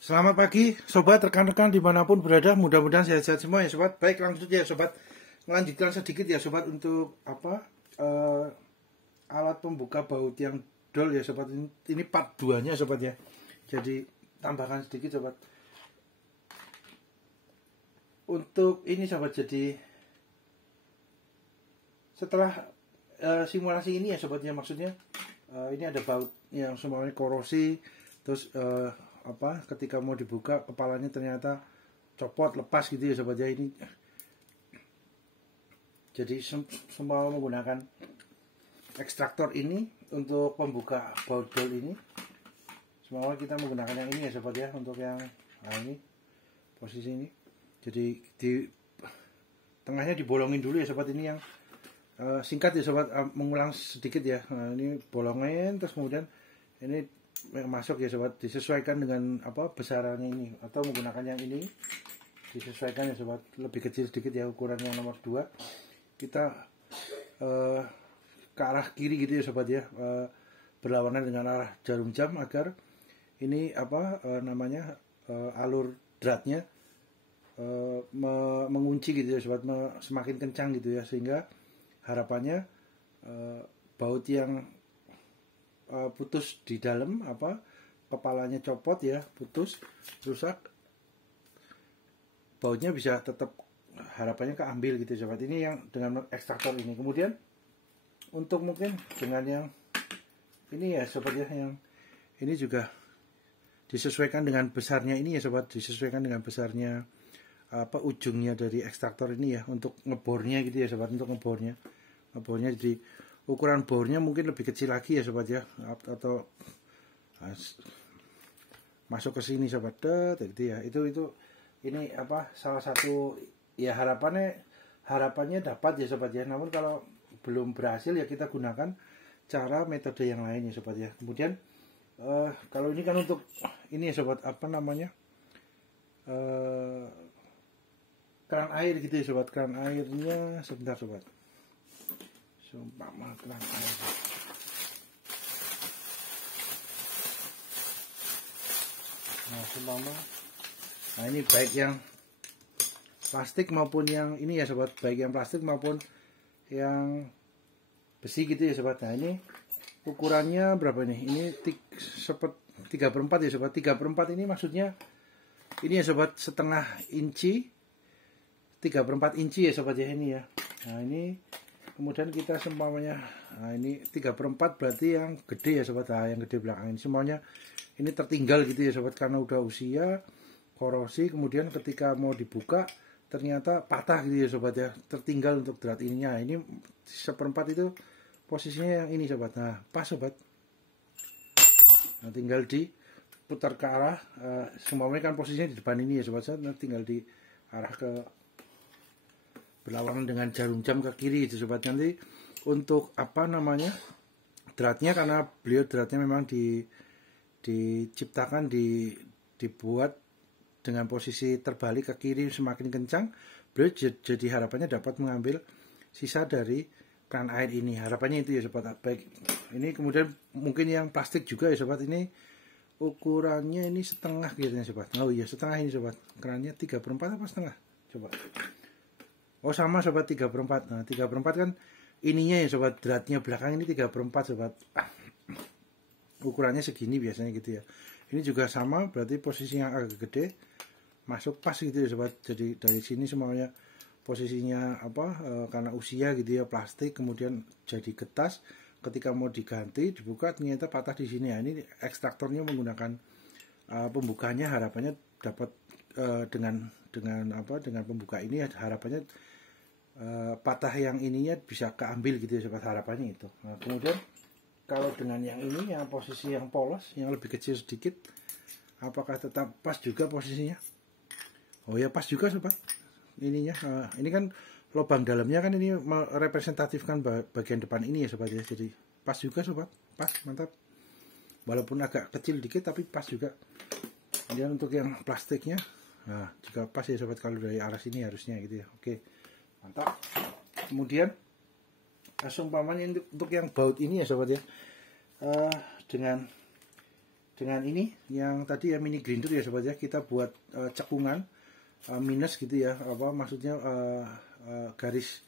Selamat pagi sobat, rekan-rekan dimanapun berada, mudah-mudahan sehat-sehat semua ya sobat. Baik, langsung saja ya sobat, melanjutkan sedikit ya sobat untuk alat pembuka baut yang dol ya sobat. Ini part 2 nya sobat ya. Jadi tambahkan sedikit sobat untuk ini sobat. Jadi setelah simulasi ini ya sobat ya, maksudnya ini ada baut yang semuanya korosi, terus ketika mau dibuka kepalanya ternyata copot, lepas gitu ya sobat ya. Ini jadi semua menggunakan ekstraktor ini untuk pembuka baut dol ini. Semua kita menggunakan yang ini ya sobat ya, untuk yang ini posisi ini. Jadi di tengahnya dibolongin dulu ya sobat. Ini yang singkat ya sobat, mengulang sedikit ya. Nah, ini bolongin, terus kemudian ini masuk ya sobat, disesuaikan dengan besarannya ini, atau menggunakan yang ini disesuaikan ya sobat, lebih kecil sedikit ya ukuran yang nomor 2. Kita ke arah kiri gitu ya sobat ya, berlawanan dengan arah jarum jam agar ini alur dratnya mengunci gitu ya sobat, semakin kencang gitu ya, sehingga harapannya baut yang putus di dalam kepalanya copot ya, putus, rusak, bautnya bisa tetap harapannya keambil gitu sobat. Ini yang dengan ekstraktor ini. Kemudian untuk mungkin dengan yang ini ya sobat ya, yang ini juga disesuaikan dengan besarnya ini ya sobat, disesuaikan dengan besarnya ujungnya dari ekstraktor ini ya, untuk ngebornya gitu ya sobat, untuk ngebornya jadi ukuran bornya mungkin lebih kecil lagi ya sobat ya, atau masuk ke sini sobat, gitu ya. Itu ini salah satu ya, harapannya dapat ya sobat ya. Namun kalau belum berhasil ya kita gunakan cara metode yang lain ya sobat ya. Kemudian kalau ini kan untuk ini ya sobat, keran air gitu ya sobat. Keran airnya sebentar sobat, seumpama keran air. Nah ini baik yang plastik maupun yang ini ya sobat, baik yang plastik maupun yang besi gitu ya sobat. Nah ini ukurannya berapa nih? Ini 3/4 ya sobat. 3/4 ini maksudnya ini ya sobat, setengah inci, 3/4 inci ya sobat ya, ini ya. Nah ini kemudian kita seumpamanya, nah ini 3/4 berarti yang gede ya sobat. Nah yang gede belakang ini semuanya ini tertinggal gitu ya sobat, karena udah usia, korosi, kemudian ketika mau dibuka ternyata patah gitu ya sobat ya, tertinggal untuk drat ininya. Ini 1/4 itu posisinya yang ini sobat. Nah pas sobat, nah tinggal diputar ke arah semuanya kan posisinya di depan ini ya sobat, nah, tinggal di arah ke berlawanan dengan jarum jam ke kiri itu sobat. Nanti untuk dratnya, karena beliau dratnya memang diciptakan, dibuat dengan posisi terbalik ke kiri semakin kencang, beliau jadi harapannya dapat mengambil sisa dari keran air ini, harapannya itu ya sobat. Baik, ini kemudian mungkin yang plastik juga ya sobat, ini ukurannya ini setengah gitu ya sobat. Oh iya setengah ini sobat, kerannya 3/4 apa setengah coba. Oh sama sobat, 3/4. Nah 3/4 kan ininya ya sobat, dratnya belakang ini 3/4 sobat. Ukurannya segini biasanya gitu ya. Ini juga sama, berarti posisinya agak gede, masuk pas gitu ya sobat. Jadi dari sini semuanya posisinya karena usia gitu ya, plastik, kemudian jadi getas. Ketika mau diganti, dibuka ternyata patah di sini ya. Ini ekstraktornya menggunakan pembukanya, harapannya dapat dengan pembuka ini harapannya patah yang ininya bisa keambil gitu ya sobat, harapannya itu. Nah, kemudian kalau dengan yang ini, yang posisi yang polos, yang lebih kecil sedikit, apakah tetap pas juga posisinya? Oh ya pas juga sobat ininya. Ini kan lubang dalamnya kan ini merepresentatifkan bagian depan ini ya sobat ya, jadi pas juga sobat, pas, mantap. Walaupun agak kecil dikit tapi pas juga. Kemudian untuk yang plastiknya, nah juga pas ya sobat, kalau dari arah sini harusnya gitu ya. Oke, mantap. Kemudian seumpamanya untuk yang baut ini ya sobat ya, dengan dengan ini yang tadi ya mini grinder ya sobat ya, kita buat cekungan minus gitu ya, apa maksudnya garis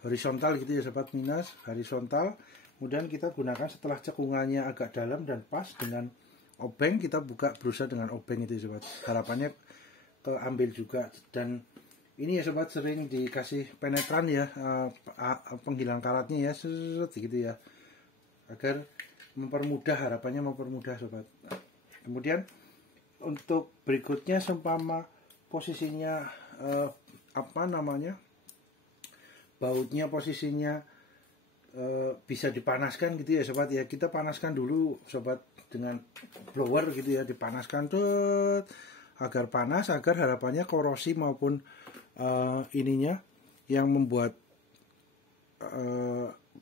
horizontal gitu ya sobat, minus horizontal. Kemudian kita gunakan setelah cekungannya agak dalam dan pas dengan obeng, kita buka berusaha dengan obeng itu ya sobat, harapannya keambil juga. Dan ini ya sobat sering dikasih penetran ya, penghilang karatnya ya, gitu ya, agar mempermudah, harapannya mempermudah sobat. Kemudian untuk berikutnya seumpama posisinya apa namanya, bautnya posisinya bisa dipanaskan gitu ya sobat ya, kita panaskan dulu sobat dengan blower gitu ya, dipanaskan tuh agar panas, agar harapannya korosi maupun ininya yang membuat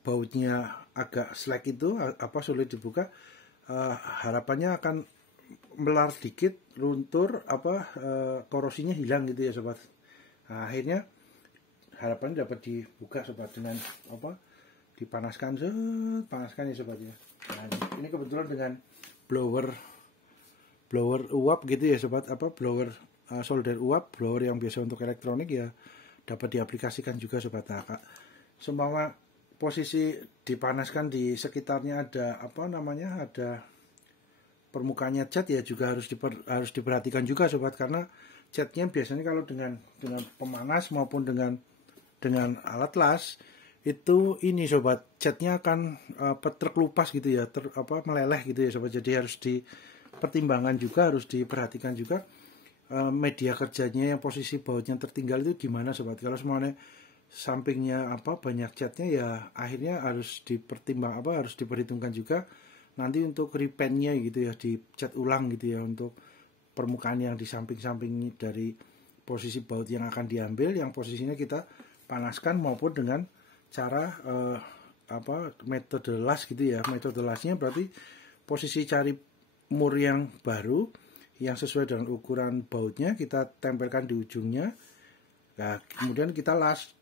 bautnya agak slack itu apa sulit dibuka, harapannya akan melar dikit, luntur, apa korosinya hilang gitu ya sobat. Nah, akhirnya harapannya dapat dibuka sobat dengan apa, dipanaskan, panaskan ya sobat ya. Nah, ini kebetulan dengan blower uap gitu ya sobat, apa blower solder uap, blower yang biasa untuk elektronik ya, dapat diaplikasikan juga sobat. Nah, seumpama posisi dipanaskan di sekitarnya ada apa namanya, ada permukaannya cat ya, juga harus diperhatikan juga sobat, karena catnya biasanya kalau dengan pemanas maupun dengan alat las itu ini sobat, catnya akan terkelupas gitu ya, meleleh gitu ya sobat. Jadi harus dipertimbangkan juga, harus diperhatikan juga media kerjanya yang posisi bautnya tertinggal itu gimana sobat. Kalau semuanya sampingnya apa banyak catnya ya, akhirnya harus harus diperhitungkan juga nanti untuk repaintnya gitu ya, dicat ulang gitu ya, untuk permukaan yang di samping-samping dari posisi baut yang akan diambil, yang posisinya kita panaskan maupun dengan cara metode las gitu ya. Metode lasnya berarti posisi cari mur yang baru yang sesuai dengan ukuran bautnya, kita tempelkan di ujungnya. Nah, kemudian kita las,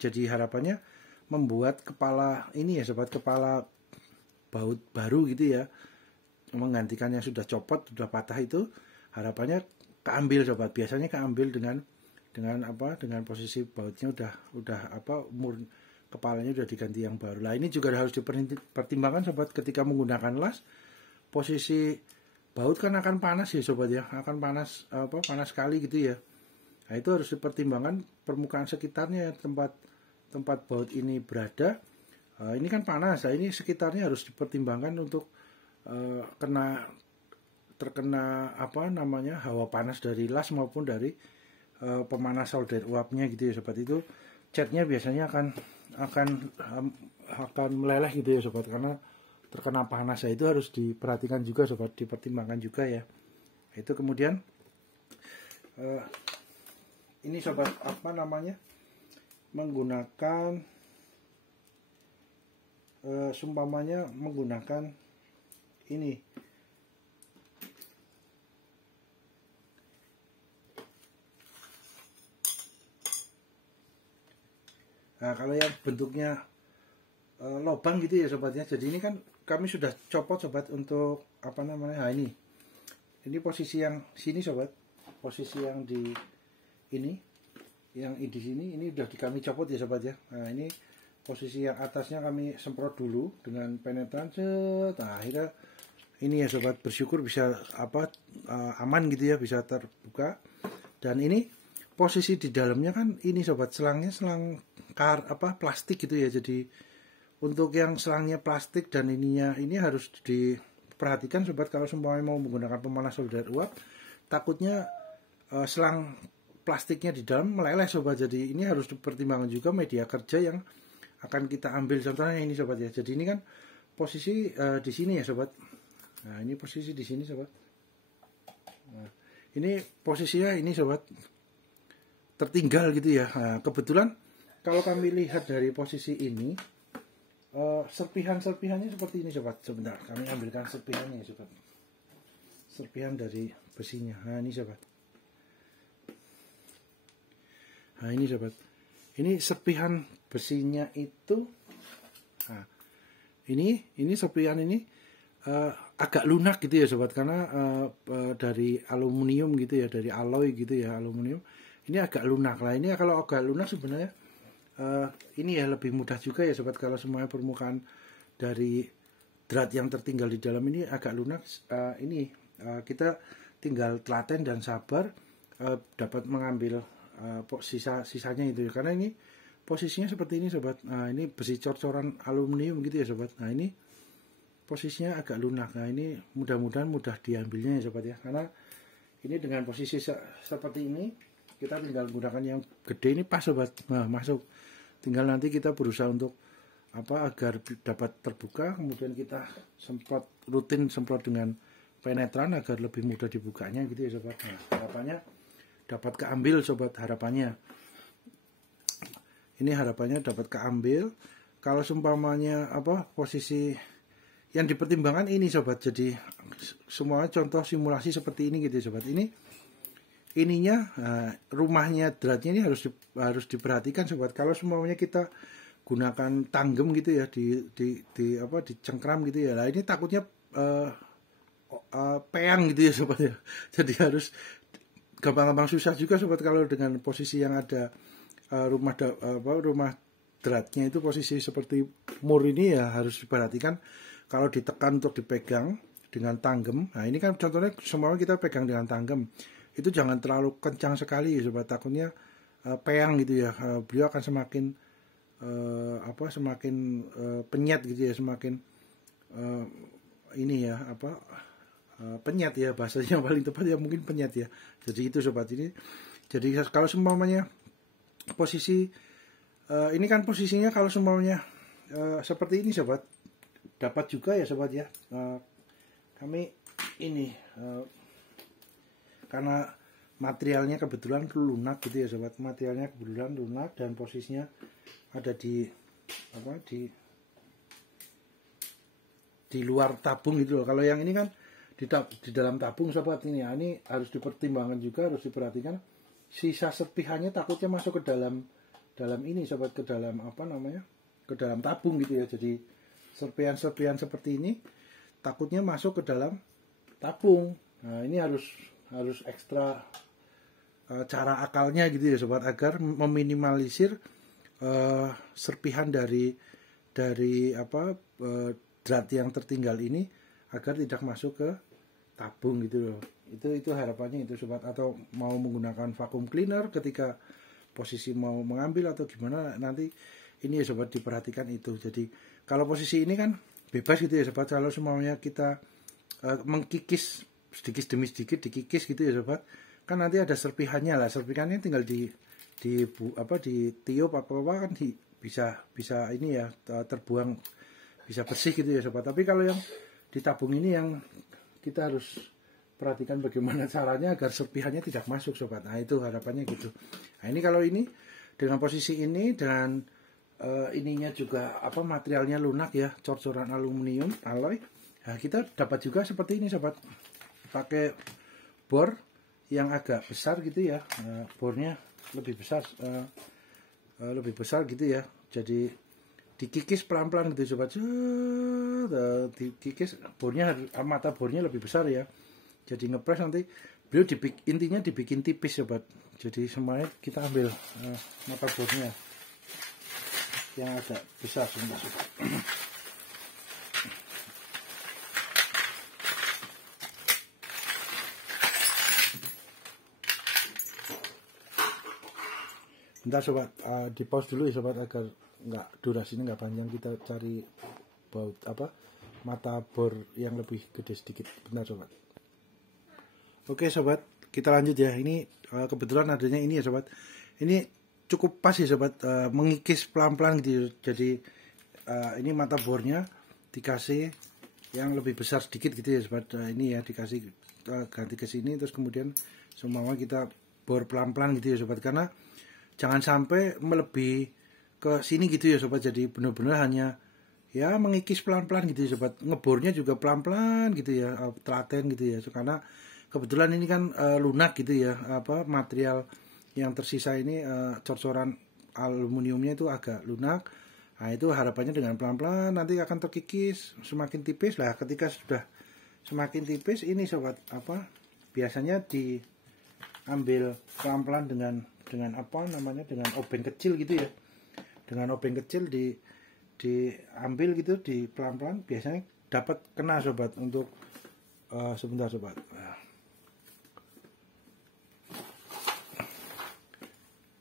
jadi harapannya membuat kepala ini ya sobat, kepala baut baru gitu ya, menggantikan yang sudah copot, sudah patah itu, harapannya keambil sobat. Biasanya keambil dengan posisi bautnya udah mur kepalanya udah diganti yang baru. Lah ini juga harus dipertimbangkan sobat ketika menggunakan las. Posisi baut kan akan panas ya sobat ya, akan panas sekali gitu ya. Nah itu harus dipertimbangkan permukaan sekitarnya, tempat baut ini berada. Ini kan panas, nah ini sekitarnya harus dipertimbangkan untuk terkena apa namanya, hawa panas dari las maupun dari pemanas solder uapnya gitu ya sobat. Itu catnya biasanya akan meleleh gitu ya sobat, karena terkena panas. Ya itu harus diperhatikan juga sobat, dipertimbangkan juga ya. Itu kemudian ini sobat apa namanya, menggunakan seumpamanya menggunakan ini nah, kalau yang bentuknya lubang gitu ya sobatnya. Jadi ini kan kami sudah copot sobat untuk apa namanya, nah ini posisi yang sini sobat, posisi yang di ini, yang di sini ini udah kami copot ya sobat ya. Nah ini posisi yang atasnya kami semprot dulu dengan penetran, nah akhirnya ini ya sobat, bersyukur bisa aman gitu ya, bisa terbuka. Dan ini posisi di dalamnya kan ini sobat, selangnya selang plastik gitu ya. Jadi untuk yang selangnya plastik dan ininya ini harus diperhatikan sobat, kalau semuanya mau menggunakan pemanas solder uap, takutnya selang plastiknya di dalam meleleh sobat. Jadi ini harus dipertimbangkan juga media kerja yang akan kita ambil. Contohnya ini sobat ya. Jadi ini kan posisi di sini ya sobat. Nah ini posisi di sini sobat. Nah, ini posisinya ini sobat tertinggal gitu ya. Nah, kebetulan kalau kami lihat dari posisi ini, serpihan-serpihannya seperti ini sobat. Sebentar, kami ambilkan serpihannya sobat. Serpihan dari besinya. Nah ini sobat. Nah ini sobat. Ini serpihan besinya itu. Nah, ini serpihan ini agak lunak gitu ya sobat, karena dari aluminium gitu ya, dari alloy gitu ya, aluminium ini agak lunak lah. Ini kalau agak lunak sebenarnya ini ya lebih mudah juga ya sobat, kalau semuanya permukaan dari drat yang tertinggal di dalam ini agak lunak, ini kita tinggal telaten dan sabar dapat mengambil sisanya itu ya, karena ini posisinya seperti ini sobat. Nah ini besi cor-coran aluminium gitu ya sobat. Nah ini posisinya agak lunak. Nah ini mudah-mudahan mudah diambilnya ya sobat ya, karena ini dengan posisi seperti ini kita tinggal gunakan yang gede ini pas sobat. Nah masuk, tinggal nanti kita berusaha untuk agar dapat terbuka, kemudian kita rutin semprot dengan penetran agar lebih mudah dibukanya gitu ya sobat. Nah, harapannya dapat keambil sobat, harapannya ini harapannya dapat keambil. Kalau seumpamanya posisi yang dipertimbangkan ini sobat, jadi semua contoh simulasi seperti ini gitu ya sobat. Ininya rumahnya dratnya ini harus diperhatikan sobat. Kalau semuanya kita gunakan tanggem gitu ya, dicengkram gitu ya. Nah ini takutnya peang gitu ya sobat ya. Jadi harus gampang-gampang susah juga sobat kalau dengan posisi yang ada rumah dratnya itu posisi seperti mur ini ya, harus diperhatikan kalau ditekan untuk dipegang dengan tanggem. Nah ini kan contohnya semuanya kita pegang dengan tanggem, itu jangan terlalu kencang sekali ya sobat, takutnya peang gitu ya. Beliau akan semakin penyet gitu ya, semakin ini ya penyet ya, bahasanya paling tepat ya mungkin penyet ya. Jadi itu sobat, ini jadi kalau semuanya posisi ini kan posisinya kalau semuanya seperti ini sobat, dapat juga ya sobat ya. Kami ini karena materialnya kebetulan lunak gitu ya sobat, materialnya kebetulan lunak dan posisinya ada di luar tabung gitu loh. Kalau yang ini kan di dalam tabung sobat ini ya, ini harus dipertimbangkan juga, harus diperhatikan sisa serpihannya takutnya masuk ke dalam ini sobat, ke dalam ke dalam tabung gitu ya. Jadi serpihan seperti ini takutnya masuk ke dalam tabung. Nah ini harus ekstra cara akalnya gitu ya sobat, agar meminimalisir serpihan dari drat yang tertinggal ini agar tidak masuk ke tabung gitu loh. Itu harapannya itu sobat. Atau mau menggunakan vacuum cleaner ketika posisi mau mengambil atau gimana, nanti ini ya sobat diperhatikan itu. Jadi kalau posisi ini kan bebas gitu ya sobat, kalau semuanya kita mengkikis sedikit demi sedikit, dikikis gitu ya sobat, kan nanti ada serpihannya lah, serpihannya tinggal ditiup apa kan bisa ini ya terbuang, bisa bersih gitu ya sobat. Tapi kalau yang di tabung ini yang kita harus perhatikan bagaimana caranya agar serpihannya tidak masuk sobat. Nah itu harapannya gitu. Nah ini kalau ini dengan posisi ini, dengan ininya juga materialnya lunak ya, cor-coran aluminium alloy. Nah kita dapat juga seperti ini sobat, pakai bor yang agak besar gitu ya. Bornya lebih besar gitu ya. Jadi dikikis pelan-pelan gitu sobat, dikikis bornya, mata bornya lebih besar ya. Jadi ngepres nanti beliau intinya dibikin tipis sobat. Jadi semuanya kita ambil mata bornya yang agak besar sobat. Bentar sobat, di pause dulu ya sobat, agar durasinya nggak panjang. Kita cari mata bor yang lebih gede sedikit. Bentar sobat. Oke sobat, kita lanjut ya. Ini kebetulan adanya ini ya sobat. Ini cukup pas ya sobat, mengikis pelan-pelan gitu. Jadi ini mata bornya dikasih yang lebih besar sedikit gitu ya sobat. Ini ya dikasih ganti ke sini, terus kemudian semua kita bor pelan-pelan gitu ya sobat, karena jangan sampai melebihi ke sini gitu ya sobat. Jadi benar-benar hanya ya mengikis pelan-pelan gitu ya sobat. Ngebornya juga pelan-pelan gitu ya, telaten gitu ya. Karena kebetulan ini kan lunak gitu ya, material yang tersisa ini cor-coran aluminiumnya itu agak lunak. Nah itu harapannya dengan pelan-pelan nanti akan terkikis semakin tipis lah. Ketika sudah semakin tipis ini sobat, apa biasanya diambil pelan-pelan dengan apa namanya, dengan obeng kecil gitu ya. Dengan obeng kecil diambil gitu, di pelan-pelan biasanya dapat kena sobat. Untuk sebentar sobat.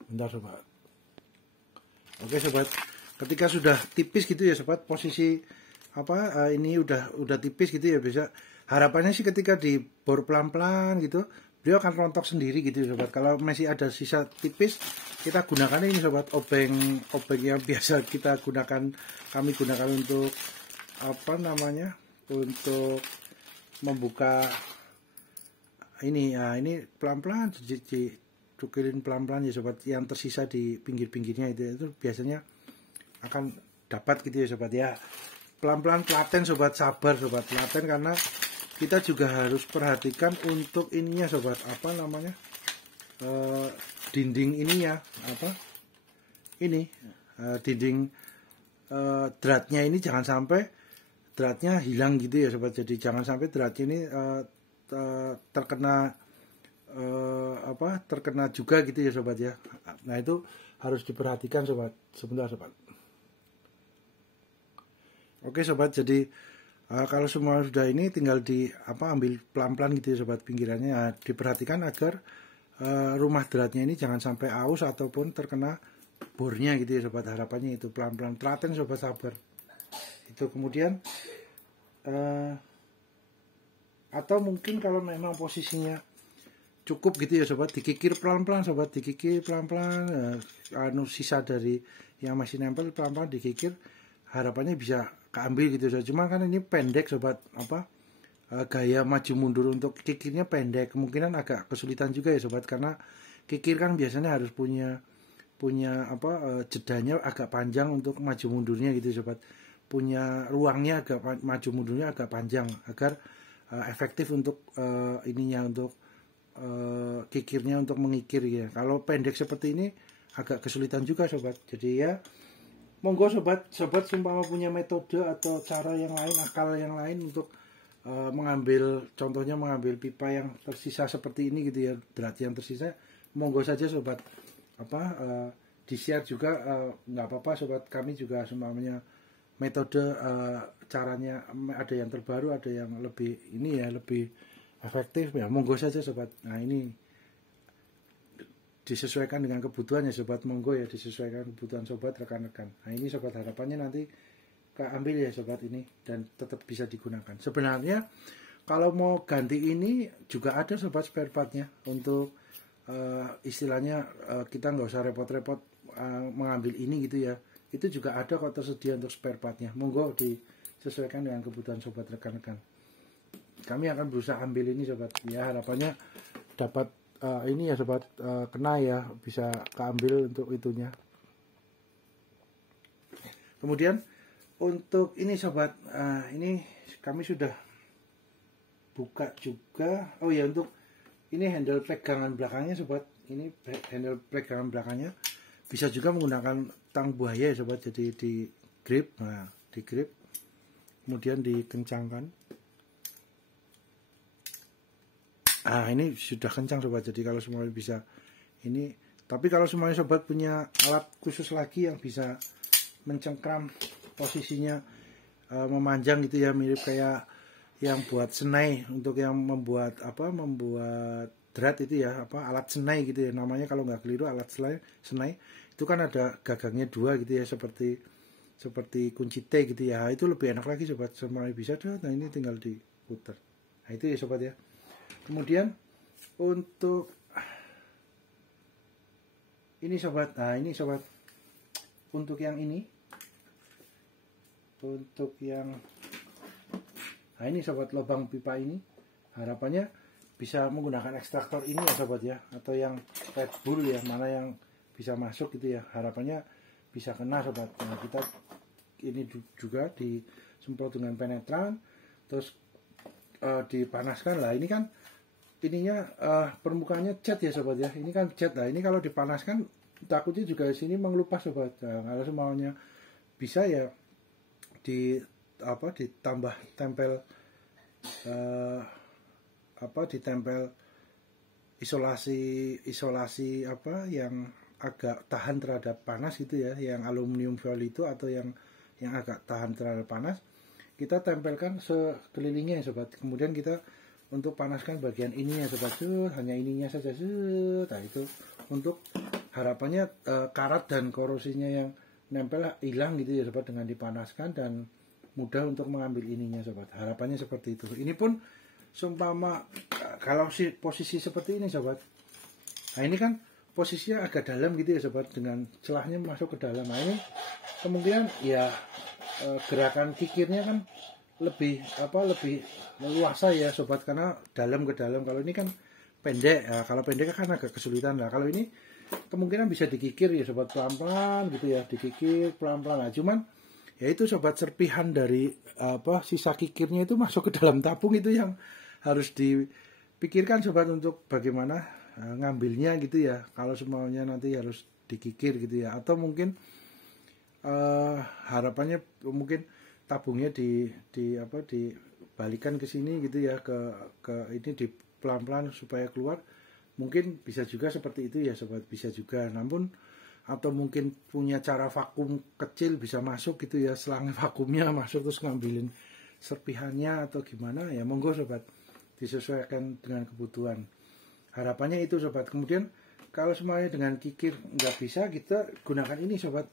Bentar sobat. Oke sobat, ketika sudah tipis gitu ya sobat, posisi apa ini udah tipis gitu ya, bisa harapannya sih ketika dibor pelan-pelan gitu beliau akan rontok sendiri gitu ya sobat. Kalau masih ada sisa tipis, kita gunakan ini sobat, obeng yang biasa kita gunakan, kami gunakan untuk apa namanya, untuk membuka ini. Nah ini pelan-pelan cukilin pelan-pelan ya sobat, yang tersisa di pinggir-pinggirnya itu biasanya akan dapat gitu ya sobat ya. Pelan-pelan, telaten sobat, sabar sobat, telaten, karena kita juga harus perhatikan untuk ininya sobat, apa namanya, dinding ininya, apa ini, dinding dratnya ini jangan sampai dratnya hilang gitu ya sobat. Jadi jangan sampai dratnya ini terkena terkena juga gitu ya sobat ya. Nah itu harus diperhatikan sobat. Sebentar sobat. Oke sobat, jadi kalau semua sudah ini tinggal ambil pelan-pelan gitu ya sobat pinggirannya. Nah, diperhatikan agar rumah dratnya ini jangan sampai aus ataupun terkena bornya gitu ya sobat. Harapannya itu pelan-pelan, telaten sobat, sabar. Itu kemudian atau mungkin kalau memang posisinya cukup gitu ya sobat, dikikir pelan-pelan sobat, dikikir pelan-pelan, sisa dari yang masih nempel pelan-pelan dikikir, harapannya bisa keambil gitu sobat. Cuma kan ini pendek sobat, gaya maju mundur untuk kikirnya pendek, kemungkinan agak kesulitan juga ya sobat, karena kikir kan biasanya harus punya jedanya agak panjang untuk maju mundurnya gitu sobat, punya ruangnya agak maju mundurnya agak panjang agar efektif untuk ininya, untuk kikirnya untuk mengikir ya. Kalau pendek seperti ini agak kesulitan juga sobat. Jadi ya monggo sobat sumpah punya metode atau cara yang lain, akal yang lain untuk mengambil, contohnya mengambil pipa yang tersisa seperti ini gitu ya, drat yang tersisa, monggo saja sobat, di share juga, nggak apa-apa sobat. Kami juga semuanya metode caranya ada yang terbaru, ada yang lebih ini ya, lebih efektif ya, monggo saja sobat. Nah ini disesuaikan dengan kebutuhan ya sobat, monggo ya disesuaikan kebutuhan sobat, rekan-rekan. Nah ini sobat, harapannya nanti keambil ya sobat ini dan tetap bisa digunakan. Sebenarnya kalau mau ganti ini juga ada sobat spare partnya, untuk istilahnya kita nggak usah repot-repot mengambil ini gitu ya, itu juga ada kok tersedia untuk spare partnya. Monggo disesuaikan dengan kebutuhan sobat, rekan-rekan. Kami akan berusaha ambil ini sobat ya, harapannya dapat ini ya sobat, kena ya, bisa keambil untuk itunya. Kemudian untuk ini sobat, ini kami sudah buka juga. Oh ya, untuk ini handle pegangan belakangnya sobat, ini handle pegangan belakangnya bisa juga menggunakan tang buaya ya sobat. Jadi di grip, nah di grip kemudian dikencangkan. Ini sudah kencang sobat, jadi kalau semuanya bisa ini. Tapi kalau semuanya sobat punya alat khusus lagi yang bisa mencengkram posisinya, memanjang gitu ya, mirip kayak yang buat senai, untuk yang membuat drat itu ya, alat senai gitu ya namanya, kalau nggak keliru alat senai itu kan ada gagangnya dua gitu ya, seperti kunci T gitu ya. Itu lebih enak lagi sobat, semuanya bisa tuh. Nah ini tinggal diputar. Nah itu ya sobat ya. Kemudian untuk ini sobat, nah ini sobat, untuk yang ini, nah ini sobat, lubang pipa ini harapannya bisa menggunakan ekstraktor ini ya sobat ya, atau yang Red Bull ya, mana yang bisa masuk gitu ya, harapannya bisa kena sobat. Nah kita ini juga disemprot dengan penetran, terus dipanaskan lah. Ini kan ininya permukaannya cat ya sobat ya, ini kan cat. Nah ini kalau dipanaskan takutnya juga di sini mengelupas sobat. Nah, kalau semuanya bisa ya ditambah tempel ditempel isolasi yang agak tahan terhadap panas gitu ya, yang aluminium foil itu, atau yang agak tahan terhadap panas, kita tempelkan sekelilingnya ya sobat. Kemudian kita untuk panaskan bagian ininya sobat, hanya ininya saja. Nah itu untuk harapannya karat dan korosinya yang nempel hilang gitu ya sobat, dengan dipanaskan, dan mudah untuk mengambil ininya sobat. Harapannya seperti itu. Ini pun seumpama kalau posisi seperti ini sobat, nah ini kan posisinya agak dalam gitu ya sobat, dengan celahnya masuk ke dalam. Nah ini kemungkinan ya gerakan kikirnya kan lebih leluasa ya sobat, karena dalam ke dalam. Kalau ini kan pendek ya, kalau pendek kan agak kesulitan lah. Kalau ini kemungkinan bisa dikikir ya sobat, pelan-pelan gitu ya, dikikir pelan-pelan. Nah cuman ya itu sobat, serpihan dari sisa kikirnya itu masuk ke dalam tabung, itu yang harus dipikirkan sobat, untuk bagaimana ngambilnya gitu ya. Kalau semuanya nanti harus dikikir gitu ya, atau mungkin harapannya mungkin tabungnya dibalikan ke sini gitu ya, ke ini, di pelan-pelan supaya keluar. Mungkin bisa juga seperti itu ya sobat, bisa juga. Namun atau mungkin punya cara vakum kecil bisa masuk gitu ya, selang vakumnya masuk terus ngambilin serpihannya atau gimana ya, monggo sobat, disesuaikan dengan kebutuhan. Harapannya itu sobat. Kemudian kalau semuanya dengan kikir nggak bisa, kita gunakan ini sobat,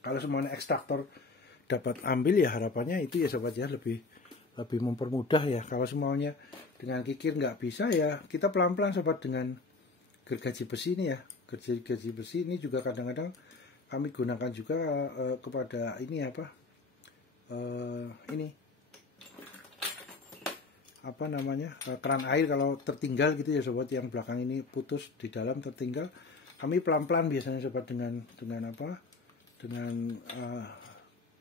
kalau semuanya ekstraktor dapat ambil ya, harapannya itu ya sobat ya, lebih mempermudah ya. Kalau semuanya dengan kikir nggak bisa ya, kita pelan-pelan sobat dengan gergaji besi ini ya. Gergaji besi ini juga kadang-kadang kami gunakan juga kepada ini keran air kalau tertinggal gitu ya sobat, yang belakang ini putus di dalam tertinggal. Kami pelan-pelan biasanya sobat dengan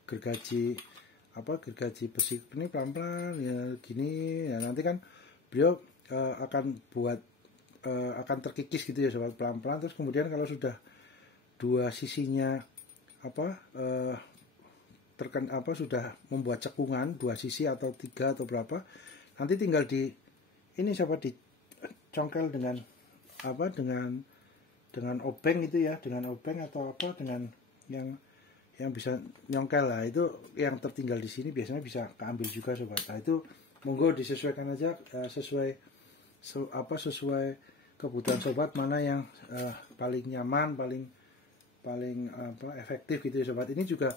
gergaji besi ini, pelan-pelan ya gini ya. Nanti kan beliau akan terkikis gitu ya sobat, pelan-pelan. Terus kemudian kalau sudah dua sisinya sudah membuat cekungan dua sisi atau tiga atau berapa, nanti tinggal ini sobat, dicongkel dengan obeng itu ya, dengan obeng atau dengan yang bisa nyongkel lah. Itu yang tertinggal di sini biasanya bisa keambil juga sobat. Nah itu monggo disesuaikan aja sesuai kebutuhan sobat, mana yang paling nyaman, paling efektif gitu ya sobat. Ini juga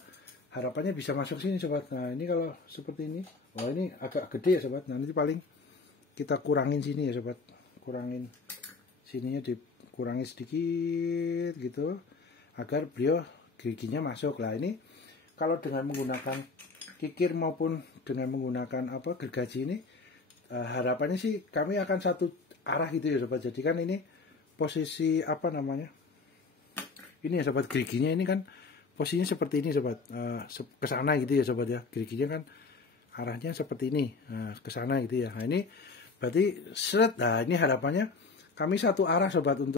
harapannya bisa masuk sini sobat. Nah ini kalau seperti ini, ini agak gede ya sobat. Nah nanti paling kita kurangin sini ya sobat, kurangin sininya, dikurangi sedikit gitu agar beliau giginya masuk. Lah ini kalau dengan menggunakan kikir maupun dengan menggunakan gergaji ini, harapannya sih kami akan satu arah gitu ya sobat. Jadi kan ini posisi ini ya sobat, geriginya ini kan posisinya seperti ini sobat, ke sana gitu ya sobat ya. Geriginya kan arahnya seperti ini, ke sana gitu ya. Nah ini berarti ini harapannya kami satu arah sobat untuk